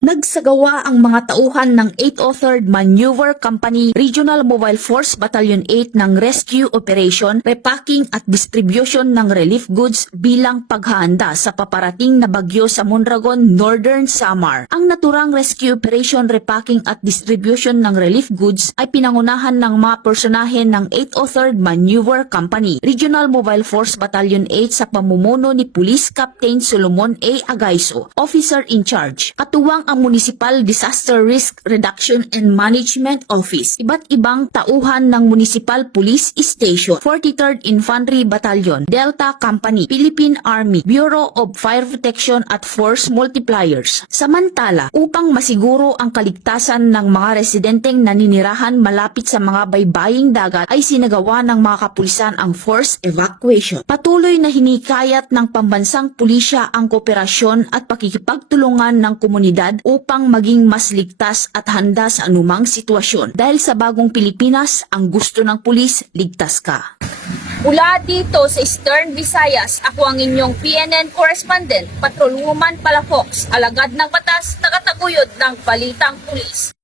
Nagsagawa ang mga tauhan ng 803rd Maneuver Company Regional Mobile Force Battalion 8 ng rescue operation, repacking at distribution ng relief goods bilang paghahanda sa paparating na bagyo sa Mondragon, Northern Samar. Ang naturang rescue operation, repacking at distribution ng relief goods ay pinangunahan ng mga personahe ng 803rd Maneuver Company Regional Mobile Force Battalion 8 sa pamumuno ni Police Captain Solomon A. Agaiso, Officer in Charge. Katuwang ang Municipal Disaster Risk Reduction and Management Office, iba't ibang tauhan ng Municipal Police Station, 43rd Infantry Battalion, Delta Company, Philippine Army, Bureau of Fire Protection at Force Multipliers. Samantala, upang masiguro ang kaligtasan ng mga residenteng naninirahan malapit sa mga baybaying dagat, ay sinagawa ng mga kapulisan ang forced evacuation. Patuloy na hinikayat ng pambansang pulisya ang kooperasyon at pakikipagtulungan ng komunidad upang maging mas ligtas at handa sa anumang sitwasyon. Dahil sa bagong Pilipinas, ang gusto ng pulis, ligtas ka. Mula dito sa Eastern Visayas, ako ang inyong PNN correspondent, Patrolwoman Palafox, alagad ng batas, tagataguyod ng Balitang Pulis.